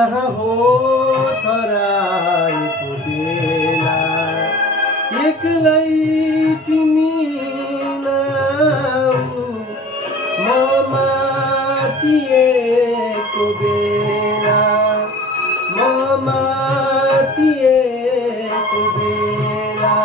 जहाँ हो सराएको बेला एक्लै तिमी नआऊ म मातिएको बेला म मातिएको बेला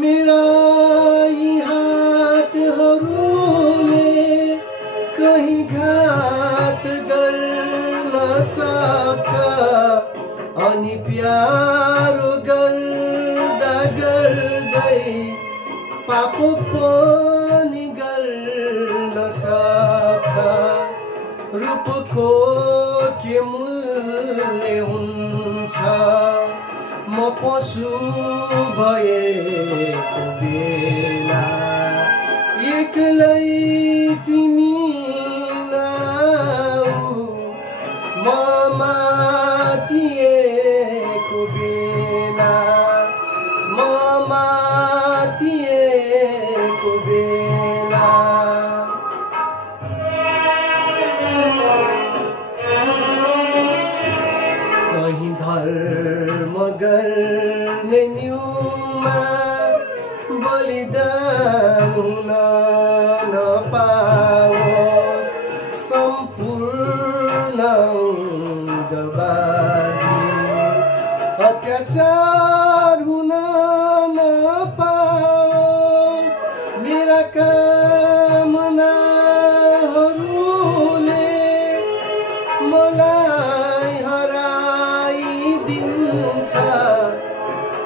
मेरा यी हातहरूले कहीं घात गर्न सक्छ अनि प्यारो गर्दा गर्दै पाप पनि गर्न सक्छ रूपको के मूल्य हुन्छ म पशु भएको बेला एक्लै तिमी नआऊ म मातिएको बेला म मातिएको बेला कहीं धर्म गर्ने न्युमा बलिदान हुन नपाओस् सम्पूर्ण अङ्गवादी अत्याचार हुन नपाओस् मेरा कामनाहरूले मलाई हराइदिन्छ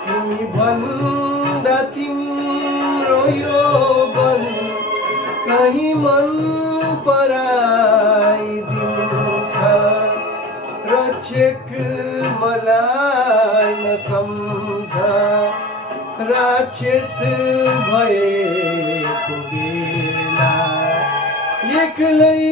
तिमी भन्दा तिम्रो यौवन कहीं मन पराइदिन्छ रक्षक मलाई नसम्झ राक्षस भएको बेला एक्लै